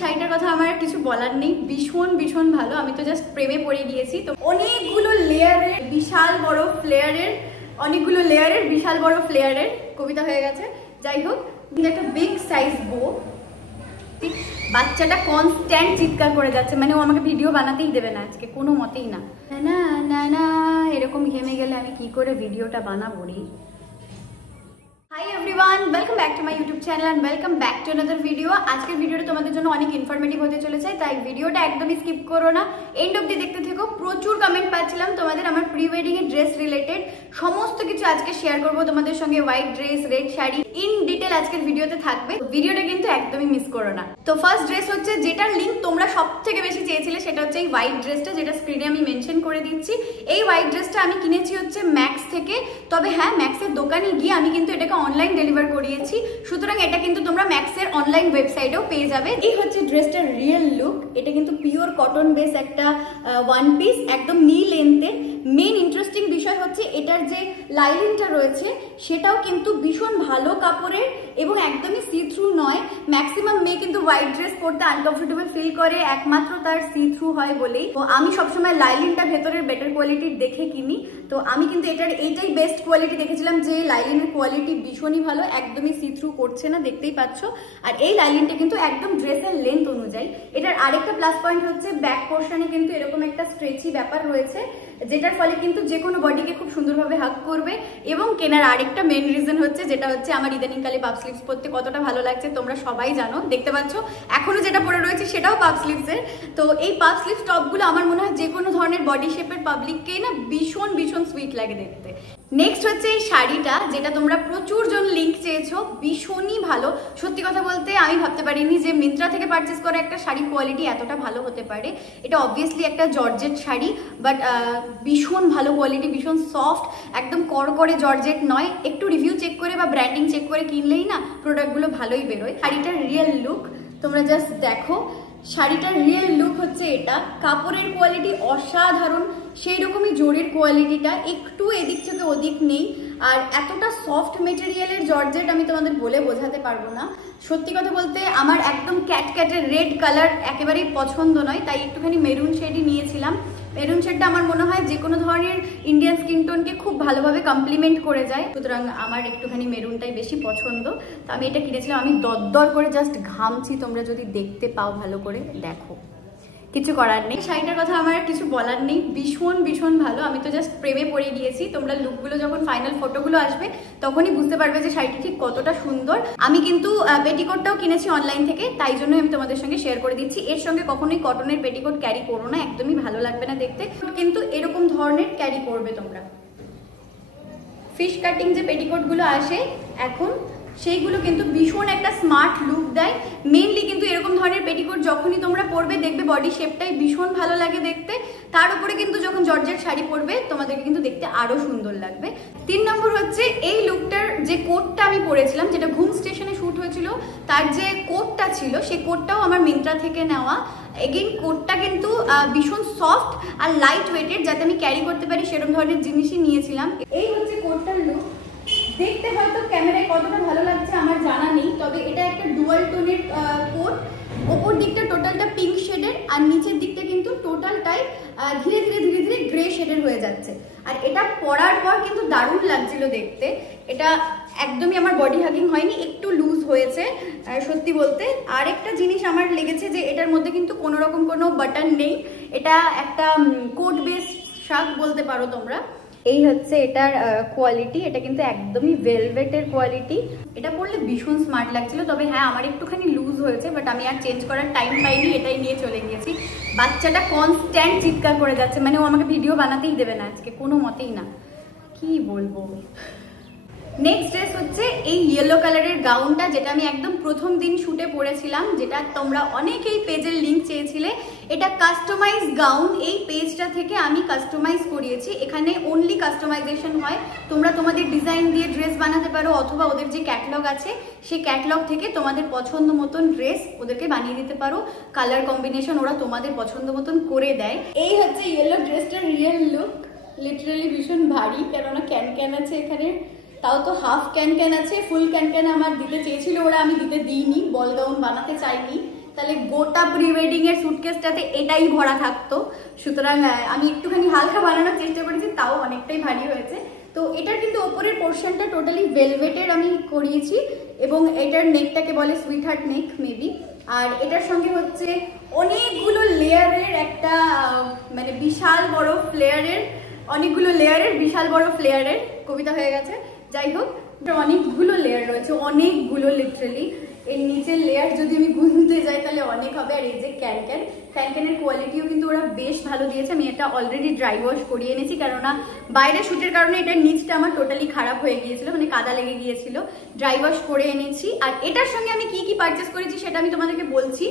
শাড়িটার কথা আমার কিছু বলার নেই, ভীষণ ভীষণ ভালো। আমি তো জাস্ট প্রেমে পড়ে গিয়েছি। তো অনেকগুলো লেয়ারের বিশাল বড় ফ্লেয়ারের, অনেকগুলো লেয়ারের বিশাল বড় ফ্লেয়ারের কবিতা হয়ে গেছে। যাই হোক, একটা বিগ সাইজ বো। বাচ্চাটা কনস্ট্যান্ট চিৎকার করে যাচ্ছে, মানে ও আমাকে ভিডিও বানাতেই দেবে না আজকে, কোনো মতেই না। না না না, এরকম ঘেমে গেলে আমি কি করে ভিডিওটা বানাবো রে। Hi everyone, welcome back to my YouTube channel and welcome back to another video. আজকের ভিডিওটা তোমাদের জন্য অনেক ইনফরমেটিভ হতে চলেছে, তাই ভিডিওটা একদমই স্কিপ করো না, এন্ড অব্দি দেখতে থেকো। প্রচুর কমেন্ট পাচ্ছিলাম তোমাদের আমার প্রি ওয়েডিং এর ড্রেস রিলেটেড, সমস্ত কিছু আজকে শেয়ার করবো তোমাদের সঙ্গে। White dress, red sari, in detail আজকের ভিডিওতে থাকবে, ভিডিওটা কিন্তু একদমই মিস করো না। তো ফার্স্ট ড্রেস হচ্ছে যেটার লিঙ্ক তোমরা সব থেকে বেশি চেয়েছিলে, সেটা হচ্ছে এই হোয়াইট ড্রেসটা, যেটা স্ক্রিনে আমি মেনশন করে দিচ্ছি। এই হোয়াইট ড্রেসটা আমি কিনেছি হচ্ছে ম্যাক্স থেকে। তবে হ্যাঁ, ম্যাক্সের দোকানে গিয়ে আমি কিন্তু এটাকে অনলাইন ডেলিভার করিয়েছি, সুতরাং এটা কিন্তু তোমরা ম্যাক্সের অনলাইন ওয়েবসাইটেও পেয়ে যাবে। এই হচ্ছে ড্রেসটার রিয়েল লুক। এটা কিন্তু পিওর কটন বেস একটা ওয়ান পিস, একদম নি লেন্থের। মেন ইন্টারেস্টিং বিষয় হচ্ছে এটার যে লাইনিংটা রয়েছে সেটাও কিন্তু ভীষণ ভালো কাপড়ের এবং একদমই সি থ্রু নয়। ম্যাক্সিমাম মেয়ে কিন্তু হোয়াইট ড্রেস পরতে আনকমফোর্টেবল ফিল করে একমাত্র তার সি থ্রু হয় বলেই। তো আমি সবসময় লাইনিংটা ভেতরের বেটার কোয়ালিটির দেখে কিনি, তো আমি কিন্তু এটার এইটাই বেস্ট কোয়ালিটি দেখেছিলাম, যে লাইনিংয়ের কোয়ালিটি ভীষণই ভালো, একদমই সি থ্রু করছে না, দেখতেই পাচ্ছ। আর এই লাইনিংটা কিন্তু একদম ড্রেসের লেন্থ অনুযায়ী। এটার আরেকটা প্লাস পয়েন্ট হচ্ছে ব্যাক পোর্শনে কিন্তু এরকম একটা স্ট্রেচি ব্যাপার রয়েছে, যেটার ফলে কিন্তু যে কোনো বডিকে খুব সুন্দরভাবে হাগ করবে। এবং কেনার আরেকটা মেন রিজন হচ্ছে, যেটা হচ্ছে আমার ইদানিংকালে পাফ স্লিভস পরতে কতটা ভালো লাগছে তোমরা সবাই জানো, দেখতে পাচ্ছ এখনো যেটা পরে রয়েছে সেটাও পাফ স্লিভসের। তো এই পাফ স্লিভস টপগুলো আমার মনে হয় যে কোনো ধরনের বডি শেপের পাবলিককেই না ভীষণ ভীষণ সুইট লাগে দেখতে। নেক্সট হচ্ছে এই শাড়িটা, যেটা তোমরা প্রচুর জন লিঙ্ক চেয়েছো, ভীষণই ভালো। সত্যি কথা বলতে আমি ভাবতে পারিনি যে মিন্ত্রা থেকে পারচেস করা একটা শাড়ির কোয়ালিটি এতটা ভালো হতে পারে। এটা অবভিয়াসলি একটা জর্জেট শাড়ি, বাট ভীষণ ভালো কোয়ালিটি, ভীষণ সফট, একদম কড়কড়ে জর্জেট নয়। একটু রিভিউ চেক করে বা ব্র্যান্ডিং চেক করে কিনলেই না প্রোডাক্টগুলো ভালোই বেরোয়। শাড়িটার রিয়েল লুক তোমরা জাস্ট দেখো। শাড়িটার রিয়েল লুক হচ্ছে এটা। কাপড়ের কোয়ালিটি অসাধারণ, সেই রকমই জরির কোয়ালিটিটা একটু এদিক থেকে ওদিক নেই। আর এতটা সফট মেটেরিয়ালের জর্জেট আমি তোমাদের বলে বোঝাতে পারবো না। সত্যি কথা বলতে আমার একদম ক্যাটের রেড কালার একেবারেই পছন্দ নয়, তাই একটুখানি মেরুন শেডই নিয়েছিলাম। মেরুন শেডটা আমার মনে হয় যে কোনো ধরনের ইন্ডিয়ান স্কিন টোনকে খুব ভালোভাবে কমপ্লিমেন্ট করে যায়, সুতরাং আমার একটুখানি মেরুনটাই বেশি পছন্দ। তো আমি এটা কিনেছিলাম, আমি দরদর করে জাস্ট ঘামছি, তোমরা যদি দেখতে পাও ভালো করে দেখো, কিছু করার নেই। শাড়িটার কথা আমার কিছু বলার নেই, ভীষণ ভীষণ ভালো। আমি তো জাস্ট প্রেমে পড়ে গিয়েছি। তোমরা লুকগুলো যখন ফাইনাল ফটোগুলো আসবে তখনই বুঝতে পারবে যে শাড়িটি ঠিক কতটা সুন্দর। আমি কিন্তু পেটিকোটটাও কিনেছি অনলাইন থেকে, তাই জন্যই আমি তোমাদের সঙ্গে শেয়ার করে দিচ্ছি। এর সঙ্গে কখনোই কটনের পেটিকোট ক্যারি করো না, একদমই ভালো লাগবে না দেখতে। কিন্তু এরকম ধরনের ক্যারি করবে তোমরা। ফিশ কাটিং যে পেটিকোটগুলো আসে এখন, সেইগুলো কিন্তু ভীষণ একটা স্মার্ট লুক দেয়। মেনলি কিন্তু এরকম ধরনের পেটিকোট যখনই তোমরা পরবে দেখবে বডি শেপটাই ভীষণ ভালো লাগে দেখতে। তার উপরে কিন্তু যখন জর্জেট শাড়ি পরবে তোমাদেরকে কিন্তু দেখতে আরো সুন্দর লাগবে। 3 নম্বর হচ্ছে এই লুকটার যে কোটটা আমি পরেছিলাম, যেটা ঘুম স্টেশনে শ্যুট হয়েছিল, তার যে কোটটা ছিল সেই কোটটাও আমার মিন্ত্রা থেকে নেওয়া। এগেইন কোটটা কিন্তু ভীষণ সফট আর লাইট ওয়েটেড, যাতে আমি ক্যারি করতে পারি সেরকম ধরনের জিনিসই নিয়েছিলাম। এই হচ্ছে কোটটার লুক। দেখতে হয়তো ক্যামেরায় কতটা ভালো লাগছে আমার জানা নেই, তবে এটা একটা ডুয়াল টোনের কোট। ওপর দিকটা টোটালটা পিঙ্ক শেডের, আর নিচের দিকটা কিন্তু টোটালটাই ধীরে ধীরে ধীরে ধীরে গ্রে শেডের হয়ে যাচ্ছে। আর এটা পরার পর কিন্তু দারুণ লাগছিল দেখতে। এটা একদমই আমার বডি হাগিং হয়নি, একটু লুজ হয়েছে সত্যি বলতে। আর একটা জিনিস আমার লেগেছে যে এটার মধ্যে কিন্তু কোনো রকম কোনো বাটন নেই। এটা একটা কোট বেস শার্ট বলতে পারো তোমরা। এই হচ্ছে এটার কোয়ালিটি, এটা কিন্তু একদমই ভেলভেটের কোয়ালিটি। এটা পরলে ভীষণ স্মার্ট লাগছিল, তবে হ্যাঁ আমার একটুখানি লুজ হয়েছে, বাট আমি আর চেঞ্জ করার টাইম পাইনি, এটাই নিয়ে চলে গিয়েছি। বাচ্চাটা কনস্ট্যান্ট চিৎকার করে যাচ্ছে, মানে ও আমাকে ভিডিও বানাতেই দেবে না আজকে, কোনো মতেই না, কি বলবো। নেক্সট ড্রেস হচ্ছে এই ইয়েলো কালারের গাউনটা, যেটা আমি একদম প্রথম দিন শুটে পরেছিলাম, যেটা তোমরা অনেকেই পেজের লিঙ্ক চেয়েছিলে। এটা কাস্টমাইজ গাউন, এই পেজটা থেকে আমি কাস্টমাইজ করিয়েছি। এখানে অনলি কাস্টমাইজেশন হয়, তোমরা তোমাদের ডিজাইন দিয়ে ড্রেস বানাতে পারো, অথবা ওদের যে ক্যাটালগ আছে সেই ক্যাটালগ থেকে তোমাদের পছন্দ মতন ড্রেস ওদেরকে বানিয়ে দিতে পারো। কালার কম্বিনেশন ওরা তোমাদের পছন্দ মতন করে দেয়। এই হচ্ছে ইয়েলো ড্রেসটার রিয়েল লুক। লিটারালি ভীষণ ভারী, কেননা ক্যান আছে এখানে, তাও তো হাফ ক্যান আছে, ফুল ক্যান আমার দিতে চেয়েছিল ওরা, আমি দিতে দিইনি, বল গাউন বানাতে চাইনি, তাহলে গোটা প্রি ওয়েডিং এর সুটকেসটাতে এটাই ভরা থাকতো। সুতরাং আমি একটুখানি হালকা বানানোর চেষ্টা করেছি, তাও অনেকটাই ভারী হয়েছে। তো এটার কিন্তু ওপরের পোর্শনটা টোটালি ভেলভেটের আমি করিয়েছি, এবং এটার নেকটাকে বলে সুইট হার্ট নেক মেবি। আর এটার সঙ্গে হচ্ছে অনেকগুলো লেয়ারের একটা মানে বিশাল বড় ফ্লেয়ারের, অনেকগুলো লেয়ারের বিশাল বড় ফ্লেয়ারের, কবিতা হয়ে গেছে, যাই হোক অনেকগুলো লেয়ার রয়েছে, অনেকগুলো লিটারালি। এর নিচের লেয়ার যদি আমি গুনতে যাই তাহলে অনেক হবে। আর এই যে ক্যানক্যানের কোয়ালিটিও কিন্তু ওরা বেশ ভালো দিয়েছে। আমি এটা অলরেডি ড্রাই ওয়াশ করিয়ে এনেছি, কেননা বাইরে শুটের কারণে এটার নিচটা আমার টোটালি খারাপ হয়ে গিয়েছিল, মানে কাদা লেগে গিয়েছিল। ড্রাই ওয়াশ করে এনেছি। আর এটার সঙ্গে আমি কি কি পারচেস করেছি সেটা আমি তোমাদেরকে বলছি।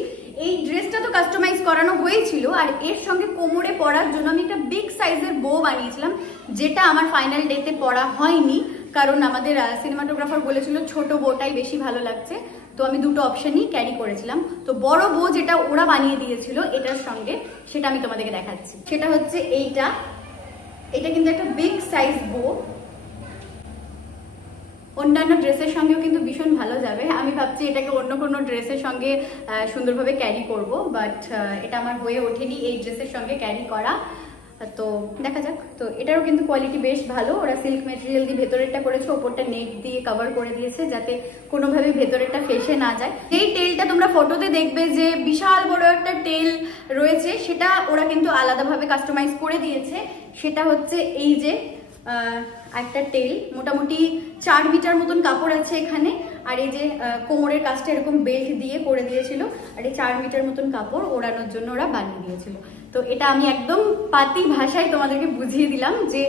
এই ড্রেসটা তো কাস্টমাইজ করানো হয়েছিল, আর এর সঙ্গে কোমরে পরার জন্য আমি একটা বিগ সাইজের বো বানিয়েছিলাম, যেটা আমার ফাইনাল ডেতে পরা হয়নি, কারণ আমাদের সিনেমাটোগ্রাফার বলেছিল ছোট বোটাই বেশি ভালো লাগছে। তো আমি দুটো অপশনই ক্যারি করেছিলাম। তো বড় বো যেটা ওরা বানিয়ে দিয়েছিল এটার সঙ্গে, সেটা আমি তোমাদেরকে দেখাচ্ছি। সেটা হচ্ছে এটা কিন্তু একটা বিগ সাইজ বো, অন্যান্য ড্রেসের সঙ্গেও কিন্তু ভীষণ ভালো যাবে। আমি ভাবছি এটাকে অন্য কোনো ড্রেসের সঙ্গে সুন্দরভাবে ক্যারি করব, বাট এটা আমার হয়ে ওঠেনি এই ড্রেসের সঙ্গে ক্যারি করা। তো দেখা যাক। তো এটারও কিন্তু কোয়ালিটি বেশ ভালো। ওরা সিল্ক মেটেরিয়াল দিয়ে ভেতরেরটা করেছে, ওপরটা নেট দিয়ে কভার করে দিয়েছে, যাতে কোনোভাবে ভেতরেরটা ফেসে না যায়। যেই টেলটা তোমরা ফটোতে দেখবে যে বিশাল বড় একটা টেল রয়েছে, সেটা ওরা কিন্তু আলাদাভাবে কাস্টমাইজ করে দিয়েছে। সেটা হচ্ছে এই যে একটা টেল, মোটামুটি 4 মিটার মতন কাপড় আছে এখানে। আর এই যে কোমরের কাজটা এরকম বেল্ট দিয়ে করে দিয়েছিল, আর এই 4 মিটার মতন কাপড় ওড়ানোর জন্য ওরা বানিয়ে দিয়েছিল। তো এটা আমি একদম পাতি ভাষায় তোমাদেরকে বুঝিয়ে দিলাম যে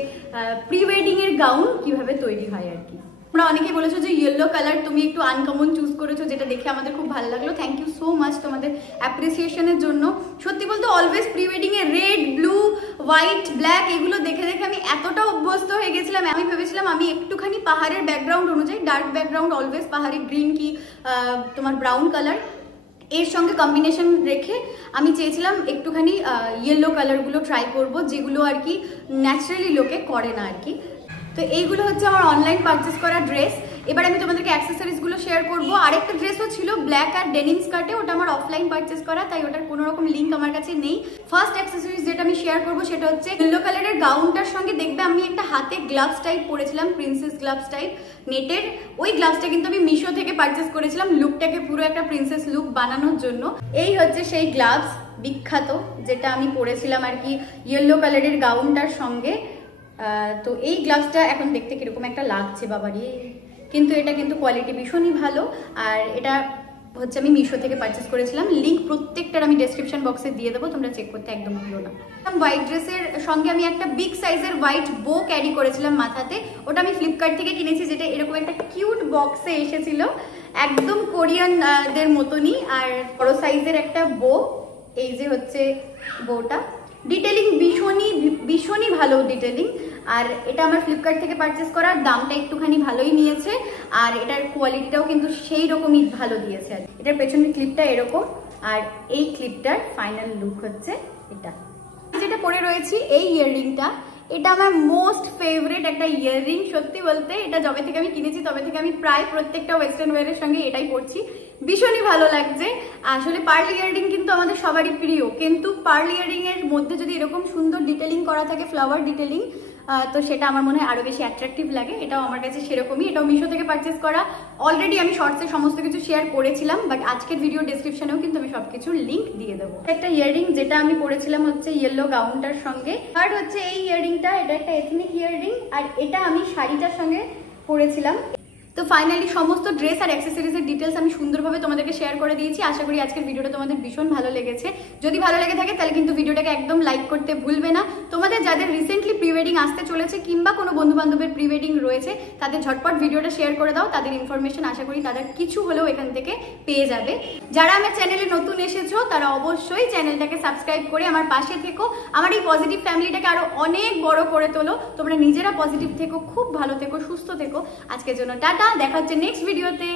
প্রি ওয়েডিং এর গাউন কিভাবে তৈরি হয় আর কি। তোমরা অনেকেই বলেছো যে ইয়েলো কালার তুমি একটু আনকমন চুজ করেছো, যেটা দেখে আমাদের খুব ভালো লাগলো। থ্যাংক ইউ সো মাচ তোমাদের অ্যাপ্রিসিয়েশনের জন্য। সত্যি বলতে always pre wedding a red, blue, white, black এগুলো দেখে দেখে আমি এতটা অভ্যস্ত হয়ে গেছিলাম। আমি ভেবেছিলাম আমি একটুখানি পাহাড়ের ব্যাকগ্রাউন্ড অনুযায়ী, ডার্ক ব্যাকগ্রাউন্ড অলওয়েজ পাহাড়ি গ্রিন কি তোমার ব্রাউন কালার, এর সঙ্গে কম্বিনেশন রেখে আমি চেয়েছিলাম একটুখানি ইয়েলো কালারগুলো ট্রাই করব, যেগুলো আর কি ন্যাচারালি লোকে করে না আর কি। তো এইগুলো হচ্ছে আমার অনলাইন পারচেস করা ড্রেস। এবার আমি তোমাদেরকে অ্যাক্সেসরিজগুলো শেয়ার করবো। আরেকটা ড্রেসও ছিল ব্ল্যাক আর ডেনিম স্কার্টে, ওটা আমার অফলাইন পারচেস করা, তাই ওটার কোনো রকম লিঙ্ক আমার কাছে নেই। ফার্স্ট অ্যাক্সেসরিজ যেটা আমি শেয়ার করবো সেটা হচ্ছে ইয়েলো কালারের গাউনটার সঙ্গে দেখবে আমি একটা হাতে গ্লাভস টাইপ পরেছিলাম, প্রিন্সেস গ্লাভস টাইপ নেটের। ওই গ্লাভসটা কিন্তু আমি মিশো থেকে পারচেস করেছিলাম, লুকটাকে পুরো একটা প্রিন্সেস লুক বানানোর জন্য। এই হচ্ছে সেই গ্লাভস বিখ্যাত, যেটা আমি পরেছিলাম আর কি ইয়েলো কালারের গাউনটার সঙ্গে। তো এই গ্লাভসটা এখন দেখতে কিরকম একটা লাগছে বাবারি, কিন্তু এটা কিন্তু কোয়ালিটি ভীষণই ভালো। আর এটা হচ্ছে আমি মিশো থেকে পারচেস করেছিলাম। লিঙ্ক প্রত্যেকটার আমি ডেসক্রিপশন বক্সে দিয়ে দেবো, তোমরা চেক করতে একদম ভুলো না। হোয়াইট ড্রেসের সঙ্গে আমি একটা বিগ সাইজের হোয়াইট বো ক্যারি করেছিলাম মাথাতে, ওটা আমি ফ্লিপকার্ট থেকে কিনেছি, যেটা এরকম একটা কিউট বক্সে এসেছিল, একদম কোরিয়ানদের মতনই। আর বড় সাইজের একটা বো, এই যে হচ্ছে বোটা, ডিটেলিং ভীষণই ভালো ডিটেলিং। আর এটা আমার ফ্লিপকার্ট থেকে পারচেস করার, দামটা একটুখানি ভালোই নিয়েছে, আর এটার কোয়ালিটিটাও কিন্তু সেই রকমই ভালো দিয়েছে। আর এটার পেছনের ক্লিপটা এরকম, আর এই ক্লিপটার ফাইনাল লুক হচ্ছে এটা। যেটা পরে রয়েছি এই ইয়াররিংটা, এটা আমার মোস্ট ফেভারিট একটা ইয়াররিং। সত্যি বলতে এটা যবে থেকে আমি কিনেছি তবে থেকে আমি প্রায় প্রত্যেকটা ওয়েস্টার্ন ওয়্যারের সঙ্গে এটাই পরছি, ভীষণই ভালো লাগছে। আসলে পার্ল ইয়াররিং কিন্তু আমাদের সবারই প্রিয়, কিন্তু পার্ল ইয়াররিং এর মধ্যে যদি এরকম সুন্দর ডিটেলিং করা থাকে, ফ্লাওয়ার ডিটেলিং, তো সেটা আমার মনে হয় আরো বেশি অ্যাট্রাকটিভ লাগে। এটাও আমার কাছে সেরকমই, এটাও মিশো থেকে পারচেস করা। অলরেডি আমি শর্টসে সমস্ত কিছু শেয়ার করেছিলাম, বাট আজকের ভিডিও ডেসক্রিপশনেও কিন্তু আমি সবকিছুর লিঙ্ক দিয়ে দেবো। একটা ইয়াররিং যেটা আমি পরেছিলাম হচ্ছে ইয়েলো গাউনটার সঙ্গে, আর হচ্ছে এই ইয়াররিংটা, এটা একটা এথনিক ইয়াররিং, আর এটা আমি শাড়িটার সঙ্গে পরেছিলাম। তো ফাইনালি সমস্ত ড্রেস আর অ্যাক্সেসরিজের ডিটেলস আমি সুন্দরভাবে তোমাদেরকে শেয়ার করে দিয়েছি। আশা করি আজকের ভিডিওটা তোমাদের ভীষণ ভালো লেগেছে। যদি ভালো লেগে থাকে তাহলে কিন্তু ভিডিওটাকে একদম লাইক করতে ভুলবে না। তোমাদের যাদের রিসেন্টলি প্রি ওয়েডিং আসতে চলেছে, কিংবা কোনো বন্ধু বান্ধবের প্রি ওয়েডিং রয়েছে, তাদের ঝটপট ভিডিওটা শেয়ার করে দাও। তাদের ইনফরমেশন আশা করি তাদের কিছু হলেও এখান থেকে পেয়ে যাবে। যারা আমার চ্যানেলে নতুন এসেছো তারা অবশ্যই চ্যানেলটাকে সাবস্ক্রাইব করে আমার পাশে থেকো, আমার এই পজিটিভ ফ্যামিলিটাকে আরো অনেক বড় করে তোলো। তোমরা নিজেরা পজিটিভ থেকো, খুব ভালো থেকো, সুস্থ থেকো। আজকের জন্য টাটা, দেখা হচ্ছে নেক্সট ভিডিওতে।